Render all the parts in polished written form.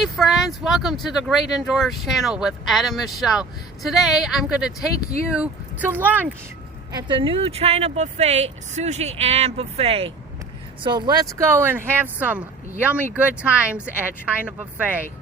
Hey friends, welcome to the Great Indoors channel with Adam Michelle. Today I'm going to take you to lunch at the new China Buffet, Sushi and Buffet. So let's go and have some yummy good times at China Buffet.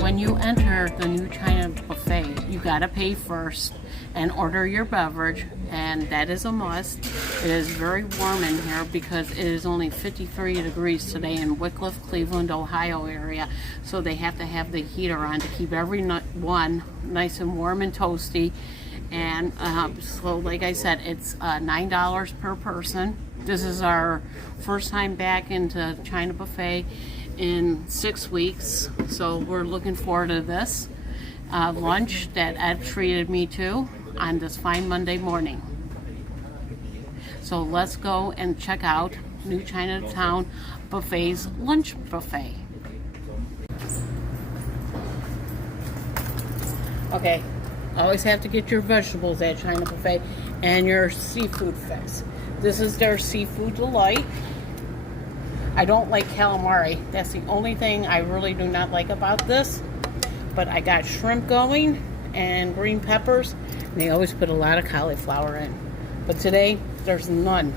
When you enter the new China Buffet, you gotta pay first and order your beverage, and that is a must. It is very warm in here because it is only 53 degrees today in Wickliffe, Cleveland, Ohio area. So they have to have the heater on to keep everyone nice and warm and toasty. And so like I said, it's $9 per person. This is our first time back into China Buffet in 6 weeks, so we're looking forward to this lunch that Ed treated me to on this fine Monday morning. So let's go and check out New Chinatown Buffet's lunch buffet. Okay, always have to get your vegetables at China Buffet and your seafood fix. This is their seafood delight. I don't like calamari. That's the only thing I really do not like about this. But I got shrimp going and green peppers. And they always put a lot of cauliflower in. But today, there's none.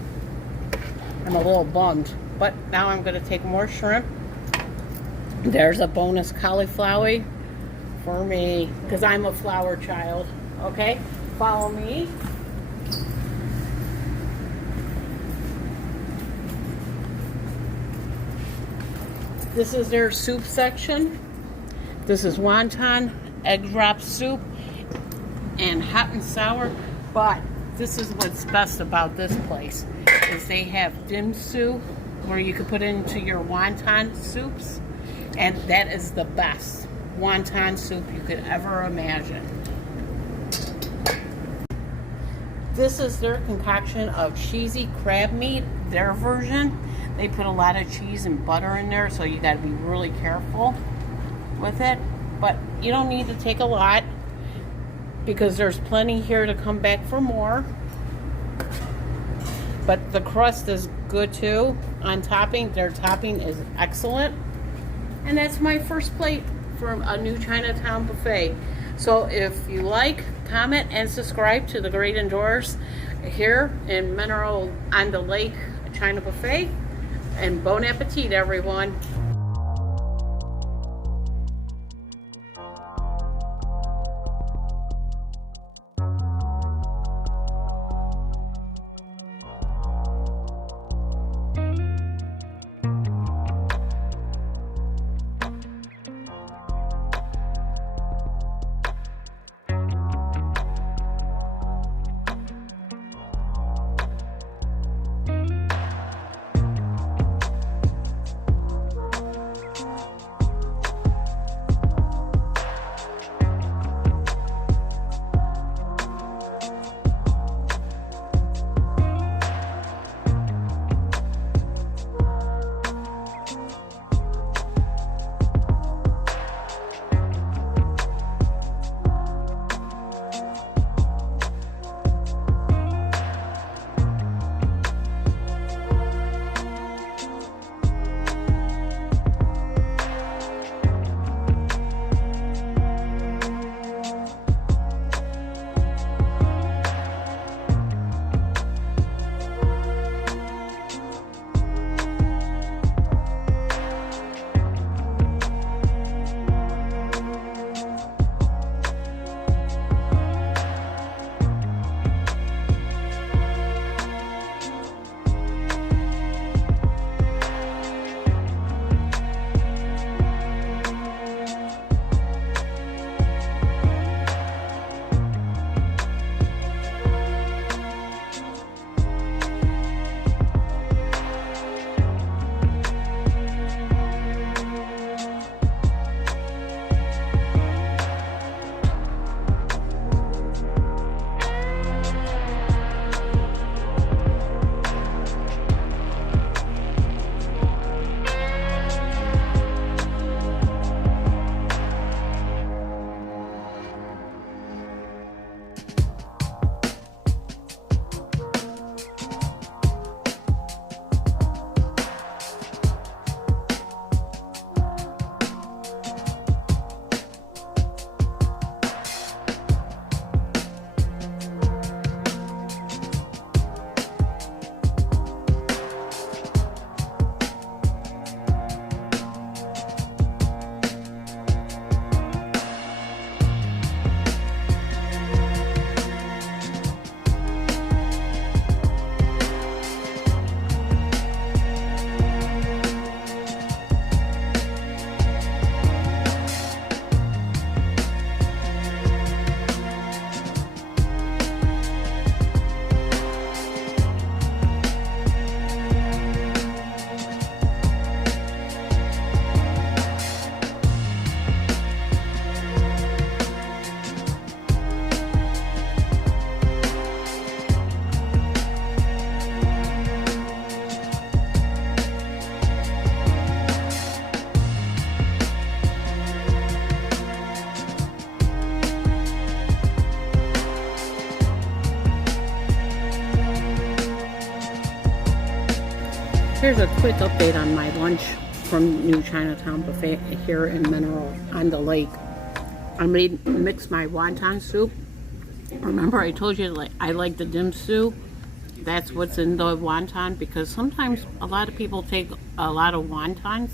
I'm a little bummed. But now I'm going to take more shrimp. There's a bonus cauliflower for me, because I'm a flower child. Okay? Follow me. This is their soup section. This is wonton, egg drop soup, and hot and sour. But this is what's best about this place, is they have dim sum where you can put into your wonton soups. And that is the best wonton soup you could ever imagine. This is their concoction of cheesy crab meat, their version. They put a lot of cheese and butter in there, so you got to be really careful with it. But you don't need to take a lot, because there's plenty here to come back for more. But the crust is good too. On topping, their topping is excellent. And that's my first plate from a new Chinatown Buffet. So if you like, comment, and subscribe to the Great Indoors here in Mineral on the Lake China Buffet. And bon appetit, everyone. here's a quick update on my lunch from New Chinatown Buffet here in Mineral on the Lake. I mixed my wonton soup. Remember I told you like I like the dim sum? That's what's in the wonton, because sometimes a lot of people take a lot of wontons,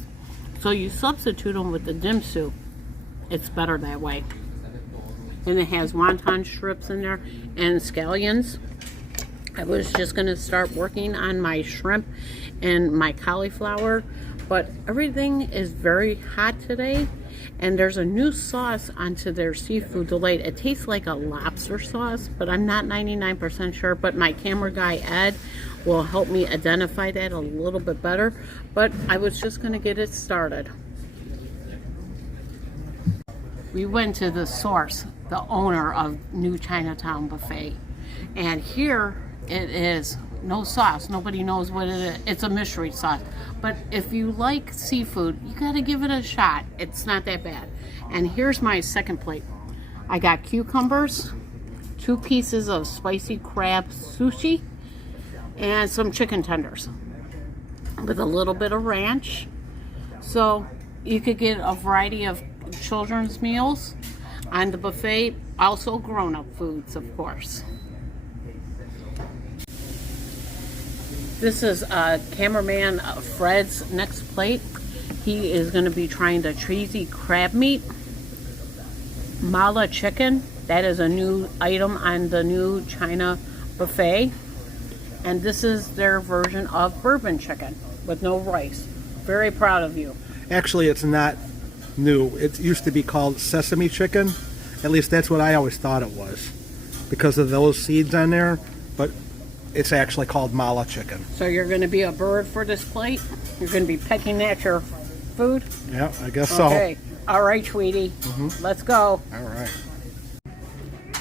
so you substitute them with the dim sum. It's better that way. And it has wonton strips in there and scallions. I was just going to start working on my shrimp and my cauliflower, but everything is very hot today, and there's a new sauce onto their Seafood Delight. It tastes like a lobster sauce, but I'm not 99% sure, but my camera guy Ed will help me identify that a little bit better, but I was just going to get it started. We went to the source, the owner of New Chinatown Buffet, and here it is no sauce. Nobody knows what it is. It's a mystery sauce. But if you like seafood, you got to give it a shot. It's not that bad. And here's my second plate. I got cucumbers, 2 pieces of spicy crab sushi, and some chicken tenders with a little bit of ranch. So you could get a variety of children's meals on the buffet, also grown-up foods, of course. This is cameraman Fred's next plate. He is going to be trying the cheesy crab meat, mala chicken. That is a new item on the New China Buffet. And this is their version of bourbon chicken with no rice. Very proud of you. Actually, it's not new. It used to be called sesame chicken. At least that's what I always thought it was, because of those seeds on there. But it's actually called mala chicken. So you're going to be a bird for this plate? You're going to be pecking at your food? Yeah, I guess so. Okay. All right, Tweety. Let's go. All right.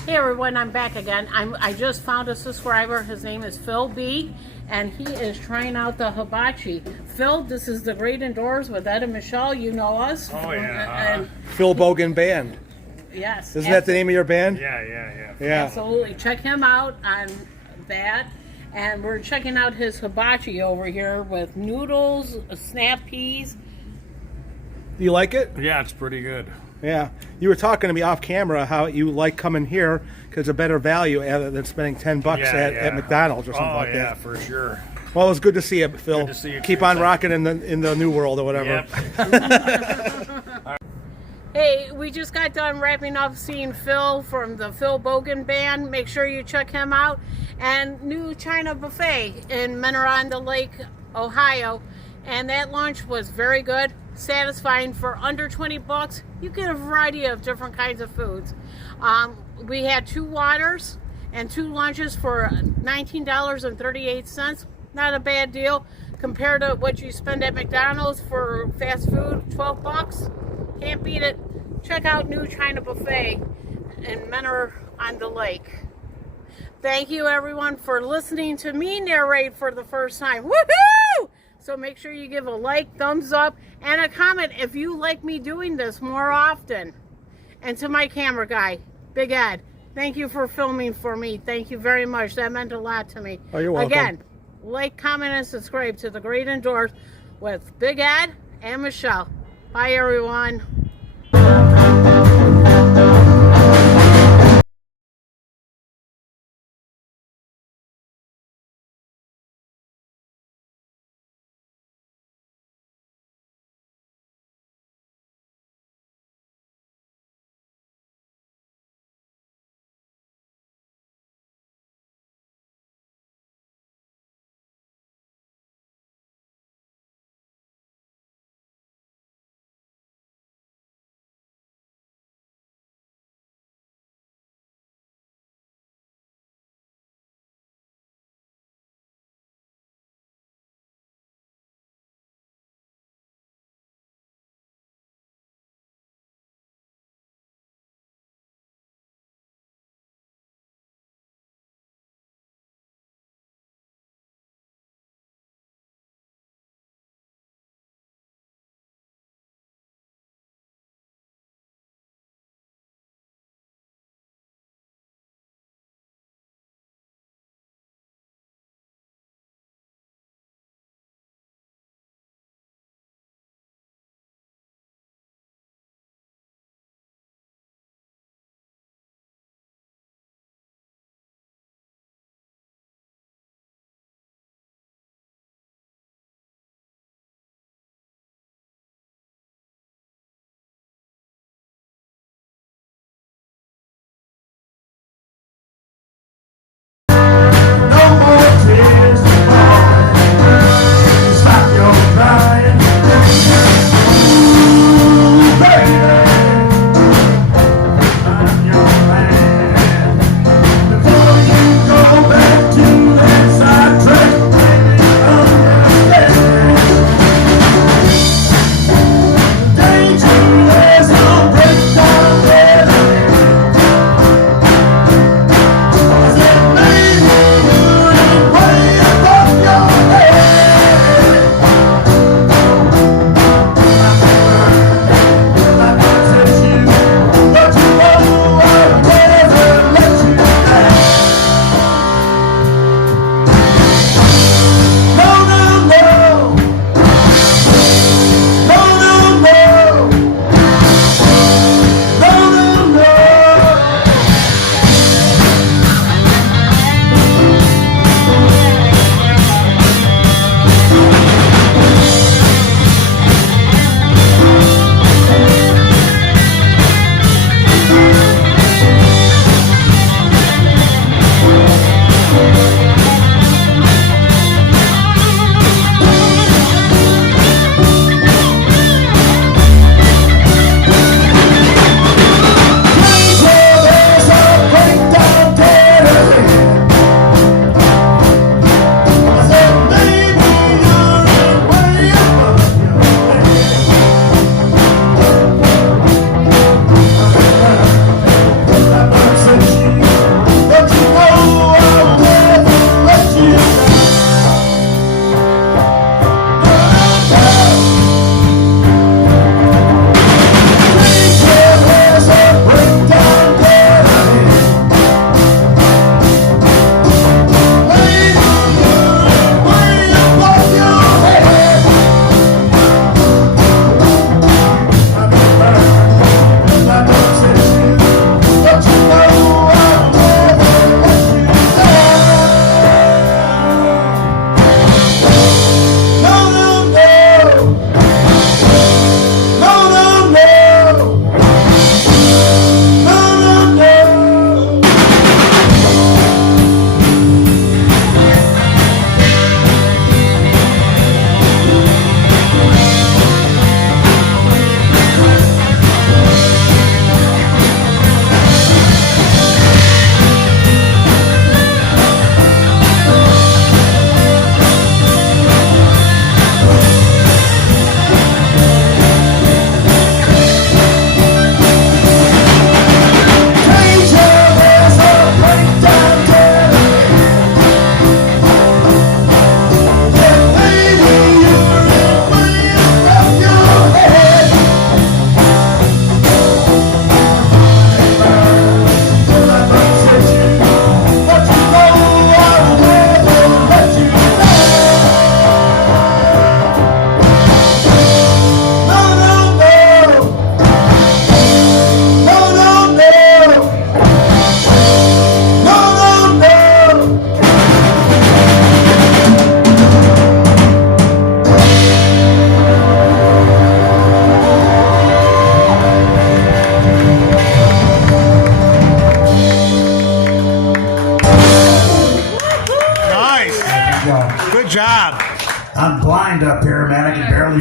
Hey, everyone. I'm back again. I just found a subscriber. His name is Phil B., and he is trying out the hibachi. Phil, this is The Great Indoors with Ed and Michelle. You know us. Oh, yeah. And, Phil Bogan Band. yes. Isn't that the name of your band? Yeah. Yeah. Absolutely. Check him out on that. And we're checking out his hibachi over here with noodles, snap peas. Do you like it? Yeah, it's pretty good. Yeah. You were talking to me off camera how you like coming here because a better value than spending $10 at McDonald's or something like that. For sure. Well, it was good to see you, Phil. Good to see you Keep too, on son. rocking in the new world or whatever. Yep. Hey, we just got done wrapping up seeing Phil from the Phil Bogan Band. Make sure you check him out. And New China Buffet in Mentor Lake, Ohio. And that lunch was very good, satisfying. For under $20, you get a variety of different kinds of foods. We had 2 waters and 2 lunches for $19.38. Not a bad deal compared to what you spend at McDonald's for fast food, $12. Can't beat it. Check out New China Buffet in Mentor on the Lake. Thank you, everyone, for listening to me narrate for the first time. Woohoo! So make sure you give a like, thumbs up, and a comment if you like me doing this more often. And to my camera guy, Big Ed, thank you for filming for me. Thank you very much. That meant a lot to me. Oh, you're welcome. Again, like, comment, and subscribe to The Great Indoors with Big Ed and Michelle. Bye, everyone. I'm blind up here, man. I can barely